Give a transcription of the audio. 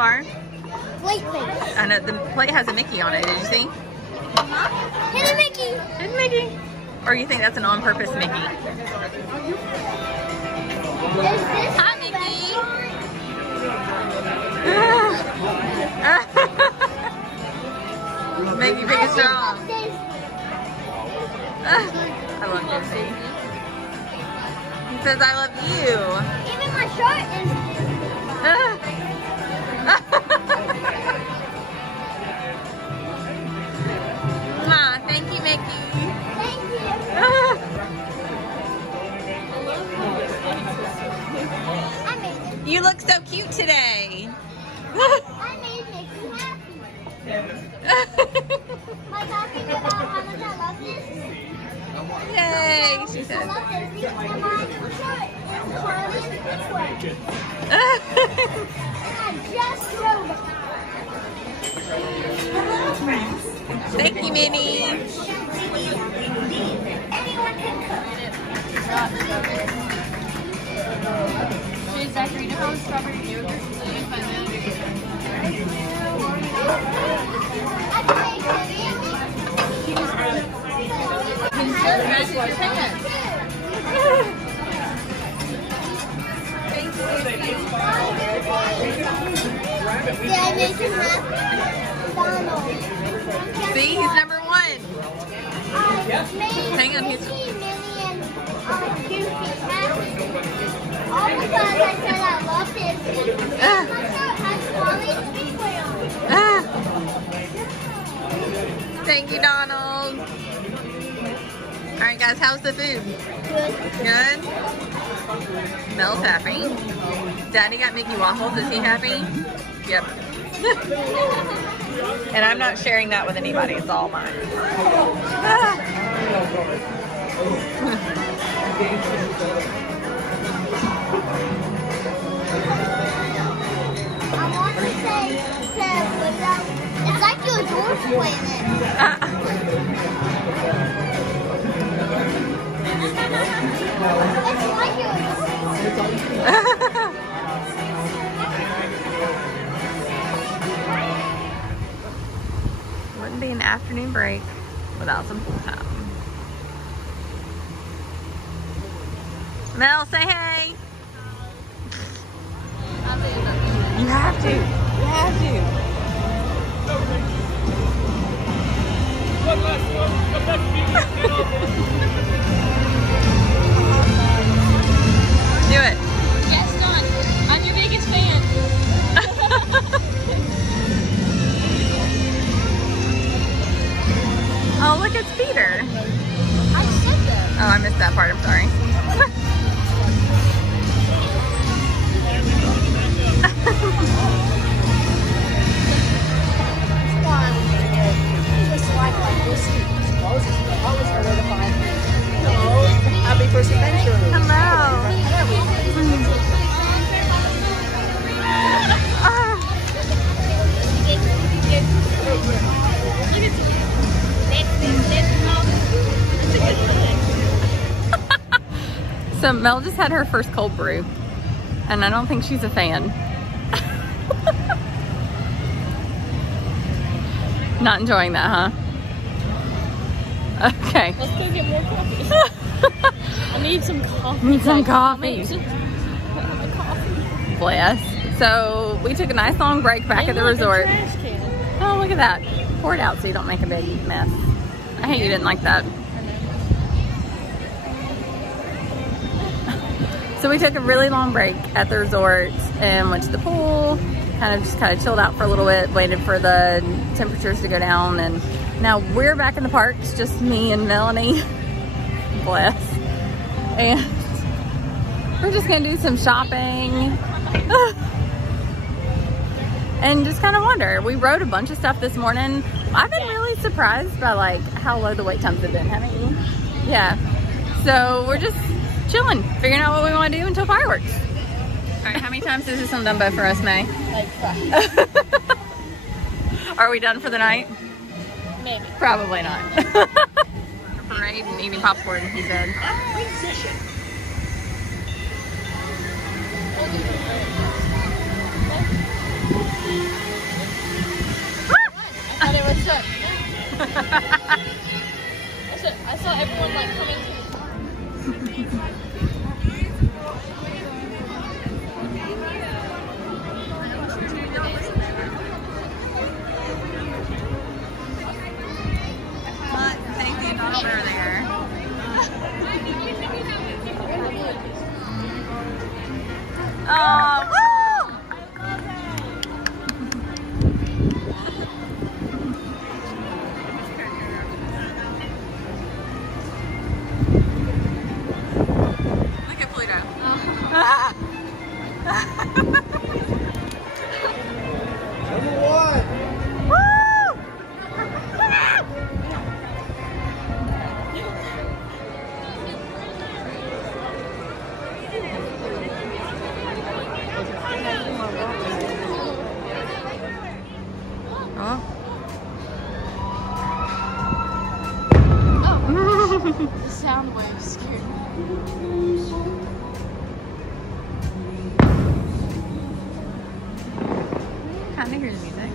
far? Plate face. I know the plate has a Mickey on it. Did you see? Hidden Mickey. Hidden Mickey. Or you think that's an on-purpose Mickey? Is this Hi, Mickey. Mickey, big and strong. I love Disney. He says, I love you. Even my shirt is. Thank you, Mickey. Thank you. I made it. You look so cute today. I made Mickey happy. By talking about how much I love this. Yay, she I said. love Disney and my shirt is Charlie this way. And I just drove it. Hello, friends. Thank you, Minnie. Anyone can cook. Hey, Zachary, you know how strawberry yogurt is made by Did I make him happy? Donald. See, he's number one. Hang on, he's- Minnie, and Goofy happy. All because I said I love Disney. My shirt has Charlie Speedway on it. Thank you, Donald. All right, guys, how's the food? Good. Good? Mel's happy. Daddy got Mickey waffles. Is he happy? Yep. And I'm not sharing that with anybody. It's all mine. I want to say without. It's like your George planet. It's like your Wouldn't be an afternoon break without some pool time. Mel, say hey. You have to. You have to. Do it. Yes, Dawn. I'm your biggest fan. Oh, look, it's Peter. I said that. Oh, I missed that part. I'm sorry. Happy first adventure. Hello. So Mel just had her first cold brew, and I don't think she's a fan. Not enjoying that, huh? Okay. Let's go get more coffee. I need some coffee. Need some I coffee. need some coffee. Bless. So we took a nice long break back at the resort. Trash can. Oh, look at that. Pour it out so you don't make a big mess. I hate you didn't like that. So we took a really long break at the resort and went to the pool, kind of chilled out for a little bit, waited for the temperatures to go down, and now we're back in the park. It's just me and Melanie. Bless. And we're just gonna do some shopping. And just kind of wonder. We rode a bunch of stuff this morning. I've been really surprised by like how low the wait times have been, haven't you? Yeah. So we're just chilling, figuring out what we want to do until fireworks. All right, how many times is this on Dumbo for us, May? Like, Are we done for the night? maybe. Probably not. Parade and eating popcorn, he said. I thought it was shut. I saw everyone like coming to the car. Thank you, dog over there. Oh, woo! Look at Pluto. Number one. The sound waves scared me. Kind of hear the music.